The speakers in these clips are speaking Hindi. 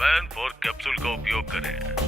मैन 4 कैप्सूल का उपयोग करें।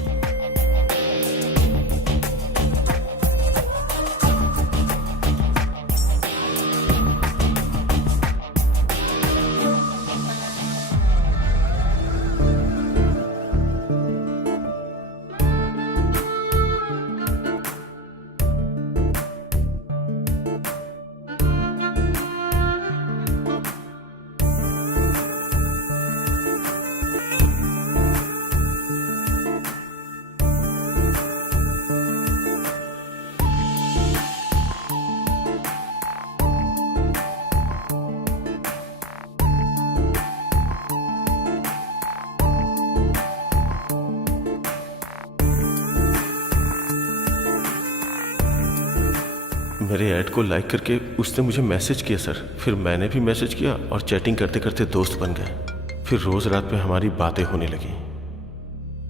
मेरे ऐड को लाइक करके उसने मुझे मैसेज किया सर। फिर मैंने भी मैसेज किया और चैटिंग करते करते दोस्त बन गए। फिर रोज रात में हमारी बातें होने लगी।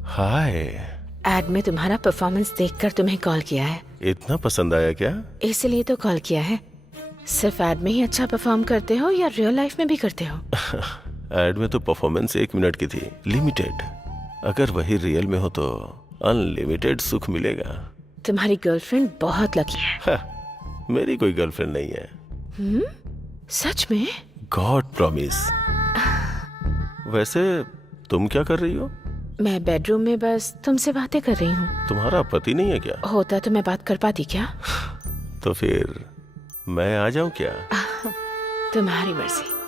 हाय। एड में तुम्हारा परफॉर्मेंस देखकर तुम्हें कॉल किया है। इतना पसंद आया क्या? इसलिए तो कॉल किया है। सिर्फ एड में ही अच्छा परफॉर्म करते हो या रियल लाइफ में भी करते हो? एड में तो परफॉर्मेंस 1 मिनट की थी, लिमिटेड। अगर वही रियल में हो तो अनलिमिटेड सुख मिलेगा। तुम्हारी गर्लफ्रेंड बहुत लकी है। मेरी कोई गर्लफ्रेंड नहीं है। सच में? God promise. वैसे तुम क्या कर रही हो? मैं बेडरूम में बस तुमसे बातें कर रही हूँ। तुम्हारा पति नहीं है क्या? होता तो मैं बात कर पाती क्या? तो फिर मैं आ जाऊं क्या? तुम्हारी मर्जी।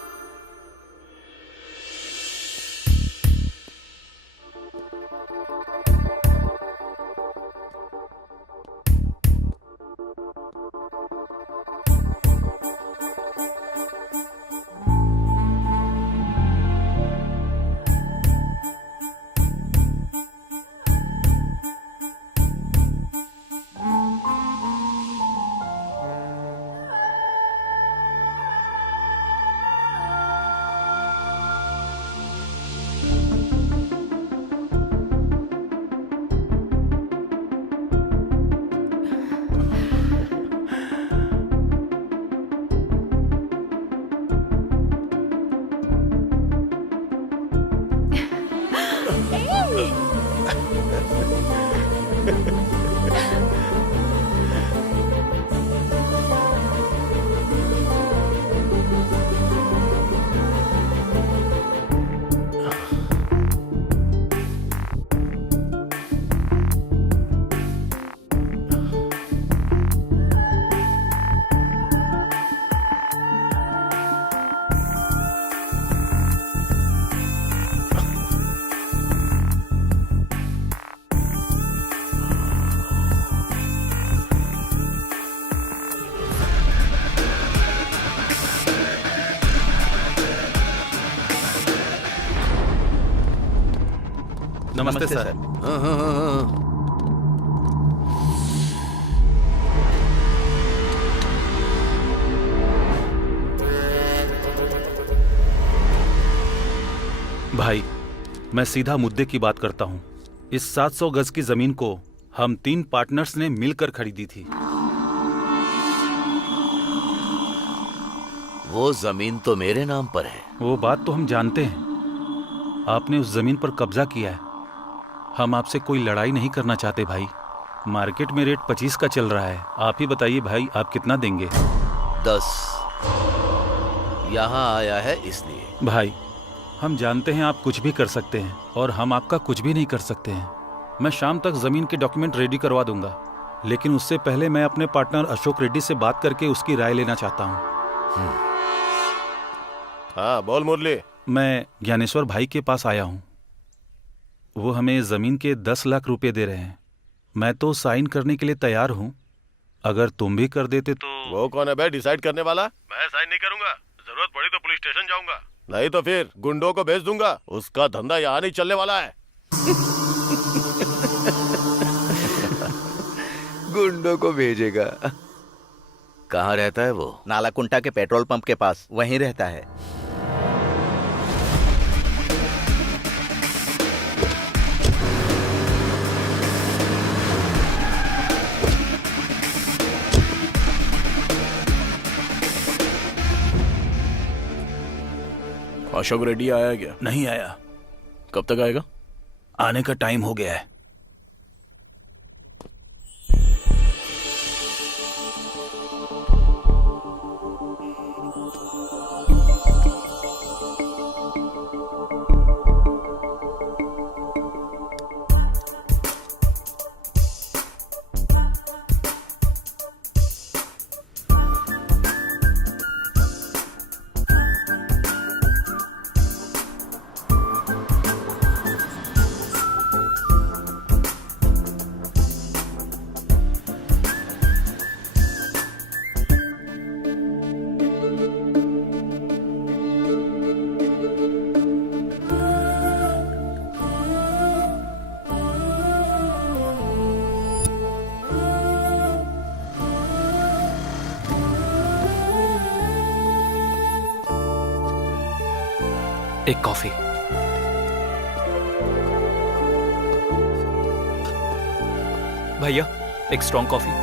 नमस्ते सर। हाँ। भाई, मैं सीधा मुद्दे की बात करता हूँ। इस 700 गज की जमीन को हम 3 पार्टनर्स ने मिलकर खरीदी थी। वो जमीन तो मेरे नाम पर है। वो बात तो हम जानते हैं। आपने उस जमीन पर कब्जा किया है। हम आपसे कोई लड़ाई नहीं करना चाहते भाई। मार्केट में रेट 25 का चल रहा है। आप ही बताइए भाई, आप कितना देंगे? 10। यहाँ आया है इसलिए। भाई, हम जानते हैं आप कुछ भी कर सकते हैं और हम आपका कुछ भी नहीं कर सकते हैं। मैं शाम तक जमीन के डॉक्यूमेंट रेडी करवा दूंगा, लेकिन उससे पहले मैं अपने पार्टनर अशोक रेड्डी से बात करके उसकी राय लेना चाहता हूँ। हाँ बोल मुरली। मैं ज्ञानेश्वर भाई के पास आया हूँ। वो हमें जमीन के 10 लाख रुपए दे रहे हैं। मैं तो साइन करने के लिए तैयार हूँ। अगर तुम भी कर देते तो। वो कौन है बे डिसाइड करने वाला? मैं साइन नहीं करूंगा। जरूरत पड़ी तो पुलिस स्टेशन जाऊंगा, नहीं तो फिर गुंडों को भेज दूंगा। उसका धंधा यहाँ नहीं चलने वाला है। गुंडों को भेजेगा? कहाँ रहता है वो? नालाकुंटा के पेट्रोल पंप के पास, वहीं रहता है। अशोक रेड्डी आया क्या? नहीं आया। कब तक आएगा? आने का टाइम हो गया है। एक कॉफी। भैया एक स्ट्रॉन्ग कॉफी।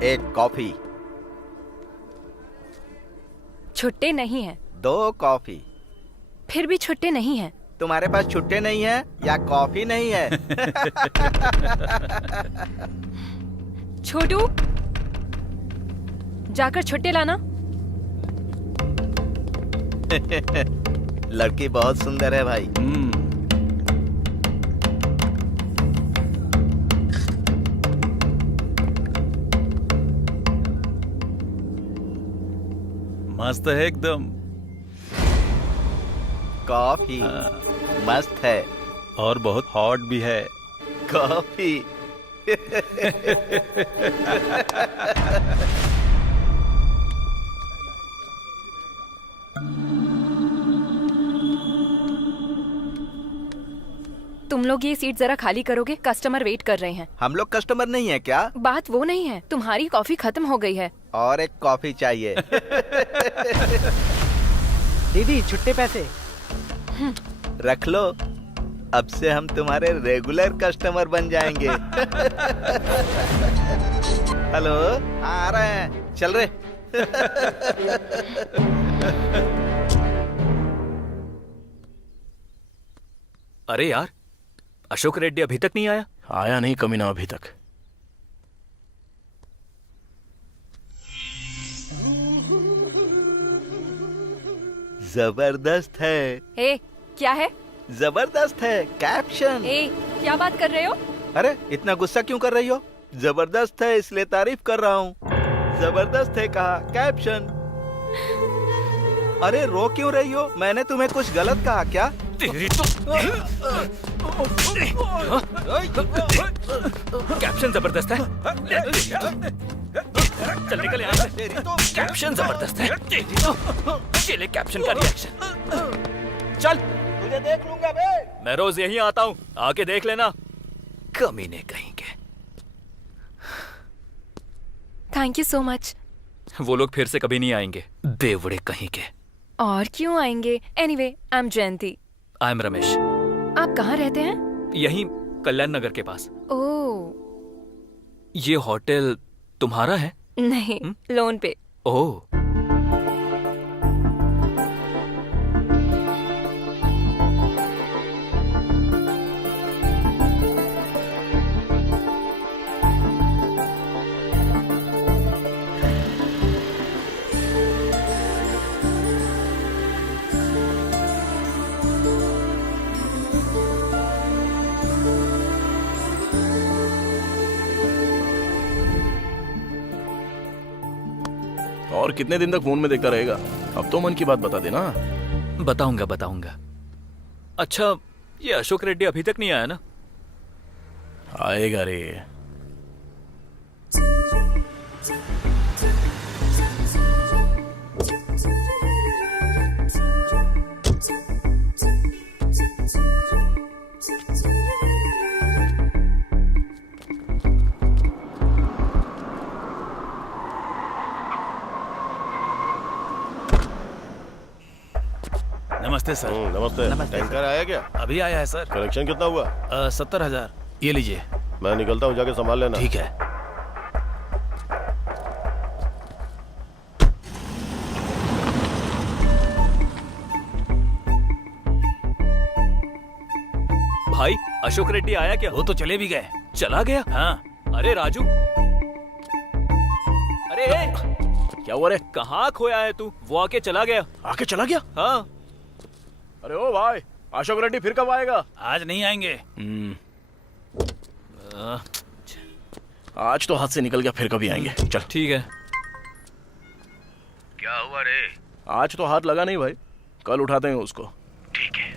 एक कॉफी। छुट्टे नहीं हैं। 2 कॉफी। फिर भी छुट्टे नहीं हैं। तुम्हारे पास छुट्टे नहीं है या कॉफी नहीं है? छोटू, जाकर छुट्टे लाना। लड़की बहुत सुंदर है भाई। मस्त है एकदम। कॉफी मस्त है और बहुत हॉट भी है। कॉफी। तुम लोग ये सीट जरा खाली करोगे? कस्टमर वेट कर रहे हैं। हम लोग कस्टमर नहीं है क्या? बात वो नहीं है, तुम्हारी कॉफी खत्म हो गई है। और एक कॉफी चाहिए। दीदी छुट्टे पैसे रख लो, अब से हम तुम्हारे रेगुलर कस्टमर बन जाएंगे। हेलो, आ रहे हैं, चल रहे। अरे यार, अशोक रेड्डी अभी तक नहीं आया। आया नहीं कमीना अभी तक। जबरदस्त है। ए, क्या है? जबरदस्त है कैप्शन। ए, क्या बात कर रहे हो? अरे इतना गुस्सा क्यों कर रही हो? जबरदस्त है इसलिए तारीफ कर रहा हूँ। जबरदस्त है कहा कैप्शन। अरे रो क्यों रही हो? मैंने तुम्हें कुछ गलत कहा क्या? तेरी तो कैप्शन जबरदस्त है। चल निकल यहाँ से। तेरी तो कैप्शन जबरदस्त है। तेरी तो चले कैप्शन का रिएक्शन। चल, तुझे देख लूंगा बे। मैं रोज यहीं आता हूँ, आके देख लेना। कमीने कहीं के। Thank you so much. वो लोग फिर से कभी नहीं आएंगे, बेवड़े कहीं के। और क्यों आएंगे? Anyway, I am Jayanti. I am Ramesh. आप कहाँ रहते हैं? यहीं कल्याण नगर के पास। ओह ये होटल तुम्हारा है? नहीं, लोन पे। ओह, और कितने दिन तक फोन में देखता रहेगा? अब तो मन की बात बता देना। बताऊंगा बताऊंगा। अच्छा, ये अशोक रेड्डी अभी तक नहीं आया ना? आएगा रे। नमस्ते सर। नमस्ते। टैंकर आया क्या? अभी आया है सर। कलेक्शन कितना हुआ? 70,000। ये लीजिए। मैं निकलता हूँ, जाके संभाल लेना। ठीक है। भाई अशोक रेड्डी आया क्या? वो तो चले भी गए। चला गया? हाँ। अरे राजू, अरे क्या हुआ रे? कहाँ खोया है तू? वो आके चला गया। आके चला गया? हाँ। अरे ओ भाई, अशोक रेड्डी फिर कब आएगा? आज नहीं आएंगे। आज तो हाथ से निकल गया, फिर कभी आएंगे। चल ठीक है। क्या हुआ रे? आज तो हाथ लगा नहीं भाई, कल उठाते हैं उसको। ठीक है।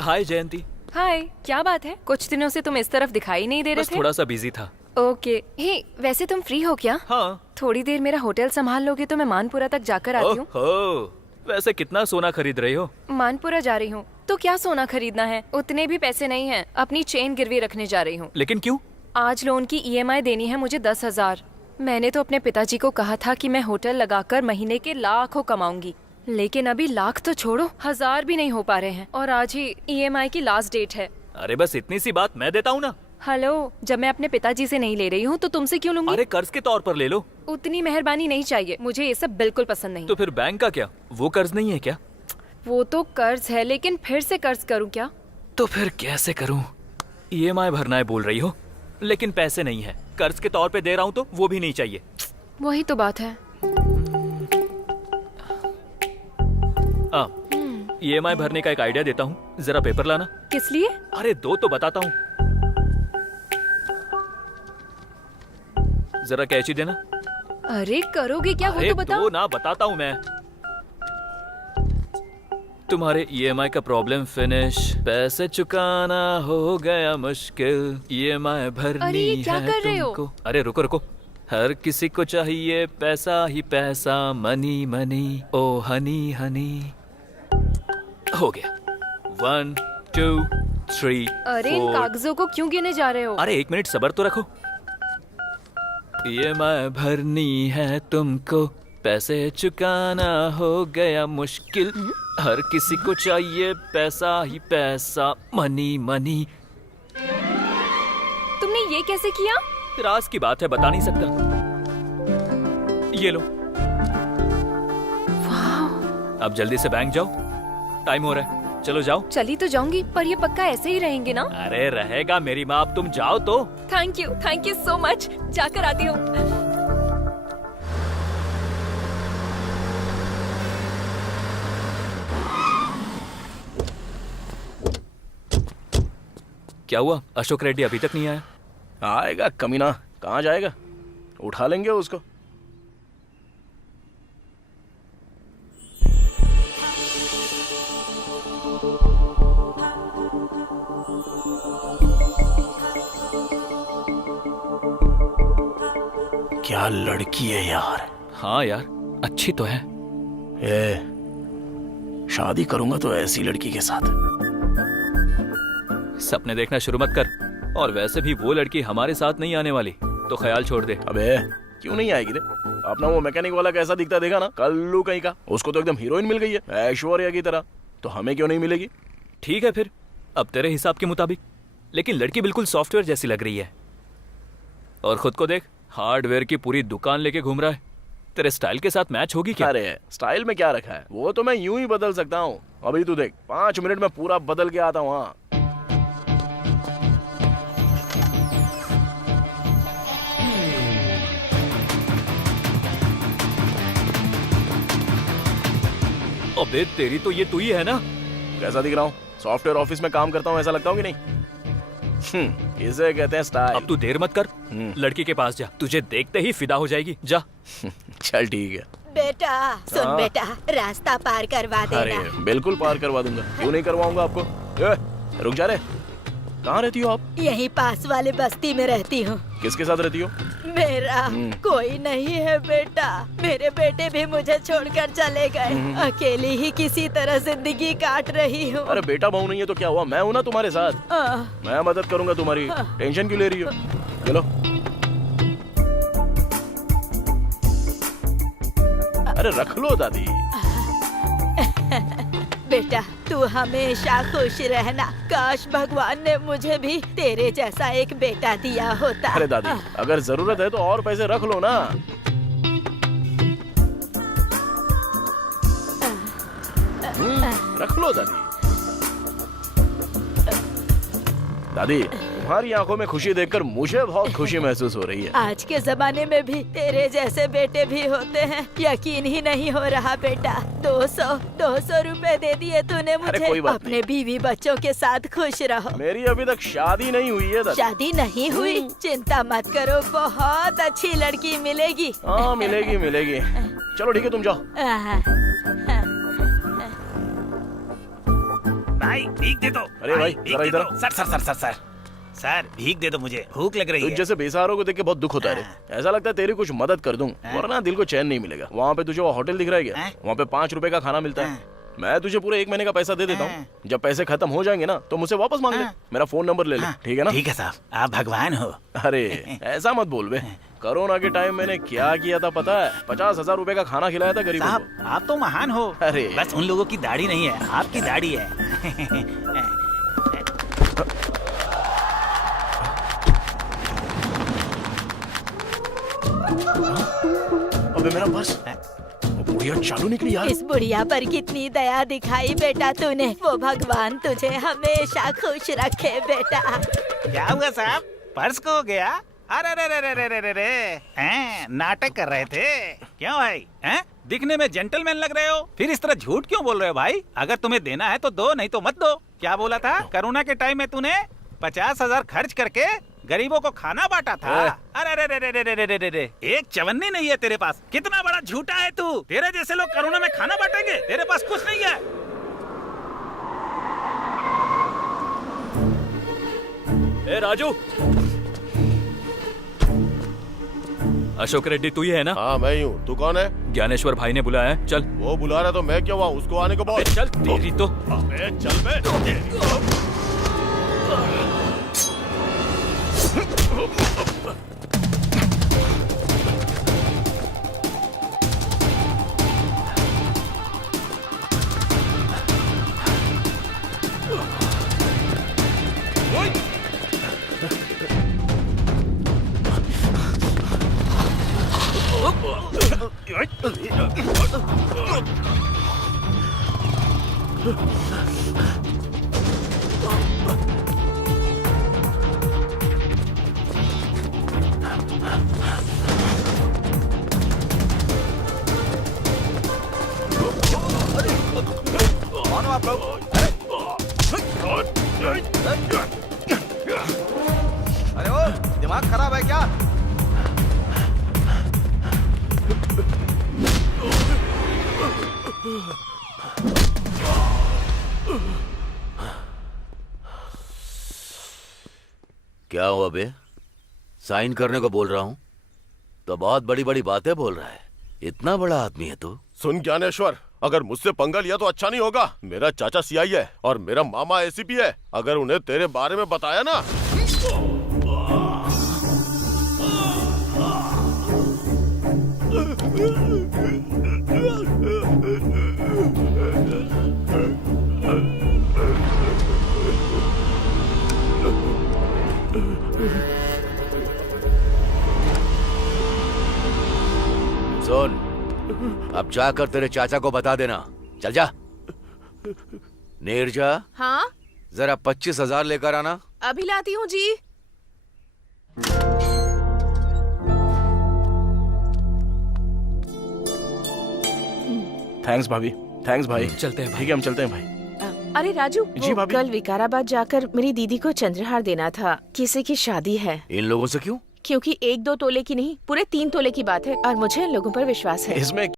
हाय जयंती। हाय, क्या बात है? कुछ दिनों से तुम इस तरफ दिखाई नहीं दे रहे बस थे। थोड़ा सा बिजी था। ओके। हे, वैसे तुम फ्री हो क्या? हाँ। थोड़ी देर मेरा होटल संभाल लोगे तो मैं मानपुरा तक जाकर आती हूँ। ओहो, वैसे कितना सोना खरीद रही हो? मानपुरा जा रही हूँ तो क्या सोना खरीदना है, उतने भी पैसे नहीं हैं। अपनी चेन गिरवी रखने जा रही हूँ। लेकिन क्यों? आज लोन की EMI देनी है मुझे 10,000। मैंने तो अपने पिताजी को कहा था कि मैं होटल लगाकर महीने के लाखों कमाऊंगी, लेकिन अभी लाख तो छोड़ो, 1000 भी नहीं हो पा रहे हैं। और आज ही EMI की लास्ट डेट है। अरे बस इतनी सी बात, मैं देता हूँ ना। हेलो, जब मैं अपने पिताजी से नहीं ले रही हूँ तो तुमसे क्यों लूंगी? अरे कर्ज के तौर पर ले लो। उतनी मेहरबानी नहीं चाहिए, मुझे ये सब बिल्कुल पसंद नहीं। तो फिर बैंक का क्या? वो कर्ज नहीं है क्या? वो तो कर्ज है, लेकिन फिर से कर्ज करूँ क्या? तो फिर कैसे करूँ? EMI भरना है बोल रही हो, लेकिन पैसे नहीं है। कर्ज के तौर पे दे रहा हूँ तो वो भी नहीं चाहिए। वही तो बात है। EMI भरने का एक आइडिया देता हूँ, जरा पेपर लाना। किस लिए? अरे दो तो बताता हूँ। जरा कैची देना। अरे करोगे क्या, वो अरे तो बताओ। दो ना, बताता हूँ मैं। तुम्हारे EMI का प्रॉब्लम फिनिश, पैसे चुकाना हो गया मुश्किल, EMI भरनी अरे ये क्या है कर रहे हो? तुमको। अरे रुको रुको, हर किसी को चाहिए पैसा ही पैसा, मनी मनी ओ हनी हनी। हो गया। 1 2 3 अरे इन 4। कागजों को क्यों गिने जा रहे हो? अरे 1 मिनट सब्र तो रखो। EMI भरनी है तुमको, पैसे चुकाना हो गया मुश्किल, हर किसी को चाहिए पैसा ही पैसा, मनी मनी। तुमने ये कैसे किया? राज की बात है, बता नहीं सकता। ये लो। अब जल्दी से बैंक जाओ, टाइम हो रहा है। चलो जाओ। चली तो जाऊंगी, पर ये पक्का ऐसे ही रहेंगे ना? अरे रहेगा मेरी माँ, अब तुम जाओ तो। Thank you so much. जाकर आती हूँ। क्या हुआ? अशोक रेड्डी अभी तक नहीं आया? आएगा कमीना, कहाँ जाएगा? उठा लेंगे उसको। क्या लड़की है यार। हाँ यार, अच्छी तो है। शादी करूंगा तो ऐसी लड़की के साथ। सपने देखना शुरू मत कर। और वैसे भी वो लड़की हमारे साथ नहीं आने वाली, तो ख्याल छोड़ दे। अबे क्यों नहीं आएगी रे? अपना वो मैकेनिक वाला कैसा दिखता देखा ना, कल्लू कहीं का। उसको तो एकदम हीरोइन मिल गई है, ऐश्वर्या की तरह। तो हमें क्यों नहीं मिलेगी? ठीक है फिर, अब तेरे हिसाब के मुताबिक। लेकिन लड़की बिल्कुल सॉफ्टवेयर जैसी लग रही है। और खुद को देख, हार्डवेयर की पूरी दुकान लेके घूम रहा है। तेरे स्टाइल के साथ मैच होगी क्या? अरे स्टाइल में क्या रखा है, वो तो मैं यूं ही बदल सकता हूँ। अभी तू देख, 5 मिनट में पूरा बदल के आता हूँ। हाँ अबे तेरी तो ये तू ही है ना? कैसा दिख रहा हूँ? सॉफ्टवेयर ऑफिस में काम करता हूँ ऐसा लगता हूँ कि नहीं? इसे कहते हैं स्टाइल। अब तू देर मत कर, लड़की के पास जा, तुझे देखते ही फिदा हो जाएगी। जा। चल ठीक है। बेटा सुन बेटा, रास्ता पार करवा देना। अरे बिल्कुल पार करवा दूंगा, क्यों नहीं करवाऊंगा आपको। रुक जा रे, कहाँ रहती हो आप? यहीं पास वाले बस्ती में रहती हूँ। किसके साथ रहती हो? मेरा कोई नहीं है बेटा, मेरे बेटे भी मुझे छोड़कर चले गए। अकेली ही किसी तरह जिंदगी काट रही हूँ। अरे बेटा बहू नहीं है तो क्या हुआ, मैं हूँ ना तुम्हारे साथ। मैं मदद करूंगा तुम्हारी, टेंशन क्यों ले रही हो? चलो। अरे रख लो दादी। बेटा तू हमेशा खुश रहना। काश भगवान ने मुझे भी तेरे जैसा एक बेटा दिया होता। अरे दादी, अगर जरूरत है तो और पैसे रख लो ना। रख लो दादी। दादी, तुम्हारी आंखों में खुशी देखकर मुझे बहुत खुशी महसूस हो रही है। आज के जमाने में भी तेरे जैसे बेटे भी होते हैं, यकीन ही नहीं हो रहा बेटा। 200 रुपए दे दिए तूने मुझे। कोई बात अपने बीवी बच्चों के साथ खुश रहो। मेरी अभी तक शादी नहीं हुई है दादी। शादी नहीं हुई? चिंता मत करो, बहुत अच्छी लड़की मिलेगी। हाँ मिलेगी मिलेगी। चलो ठीक है, तुम जाओ। भाई भीख दे दो। अरे भाई जरा इधर। Sir sir sir sir sir sir भीख दे दो, मुझे भूख लग रही तुझ है। जैसे बेसहारों को देख के बहुत दुख होता है रे। ऐसा लगता है तेरी कुछ मदद कर दूं, वरना दिल को चैन नहीं मिलेगा। वहाँ पे तुझे वो होटल दिख रहा है क्या? वहाँ पे 5 रुपए का खाना मिलता है। मैं तुझे पूरे 1 महीने का पैसा दे देता हूँ। जब पैसे खत्म हो जाएंगे ना तो मुझसे वापस मांग ले। मेरा फोन नंबर ले ले, ठीक है ना? ठीक है साहब, आप भगवान हो। अरे ऐसा मत बोल बे। कोरोना के टाइम मैंने क्या किया था पता है? 50,000 रुपए का खाना खिलाया था गरीबों साहब को। आप तो महान हो। अरे बस उन लोगों की दाढ़ी नहीं है, आपकी दाढ़ी है। अबे मेरा पर्स, वो बुढ़िया चालू निकली यार। इस बुढ़िया पर कितनी दया दिखाई बेटा तूने। वो भगवान तुझे हमेशा खुश रखे बेटा। क्या हुआ साहब, पर्स खो हो गया? अरे रे रे रे रे रे रे रे हैं, नाटक कर रहे थे क्यों भाई? हैं, दिखने में जेंटलमैन लग रहे हो, फिर इस तरह झूठ क्यों बोल रहे हो भाई? अगर तुम्हें देना है तो दो, नहीं तो मत दो। क्या बोला था? कोरोना के टाइम में तूने 50,000 खर्च करके गरीबों को खाना बांटा था। अरे रे रे रे रे रे रे रे, एक चवन्नी नहीं है तेरे पास। कितना बड़ा झूठा है तू। तेरे जैसे लोग कोरोना में खाना बांटेंगे? तेरे पास कुछ नहीं है। ए राजू, अशोक रेड्डी तू ही है ना? हाँ मैं ही हूँ। तू कौन है? ज्ञानेश्वर भाई ने बुलाया है, चल। वो बुला रहा तो मैं क्या हुआ? उसको आने को बोल। चल तेरी तो। अबे चल बे। कौन हो आप लोग? अरे ओ, दिमाग खराब है क्या? क्या हुआ बे? साइन करने को बोल रहा हूँ तो बहुत बड़ी बड़ी बातें बोल रहा है। इतना बड़ा आदमी है तू। सुन ज्ञानेश्वर, अगर मुझसे पंगा लिया तो अच्छा नहीं होगा। मेरा चाचा सीआई है और मेरा मामा एसीपी है। अगर उन्हें तेरे बारे में बताया ना। सुन, अब जाकर तेरे चाचा को बता देना। चल जा। नीरजा, हाँ जरा 25,000 लेकर आना। अभी लाती हूँ जी। थैंक्स भाभी, थैंक्स भाई। चलते हैं भाई। ठीक है, हम चलते हैं भाई। अरे राजू, जी वो भाभी। कल विकाराबाद जाकर मेरी दीदी को चंद्रहार देना था। किसी की शादी है। इन लोगों से क्यों? क्योंकि 1-2 तोले की नहीं, पूरे 3 तोले की बात है और मुझे इन लोगों पर विश्वास है। इसमें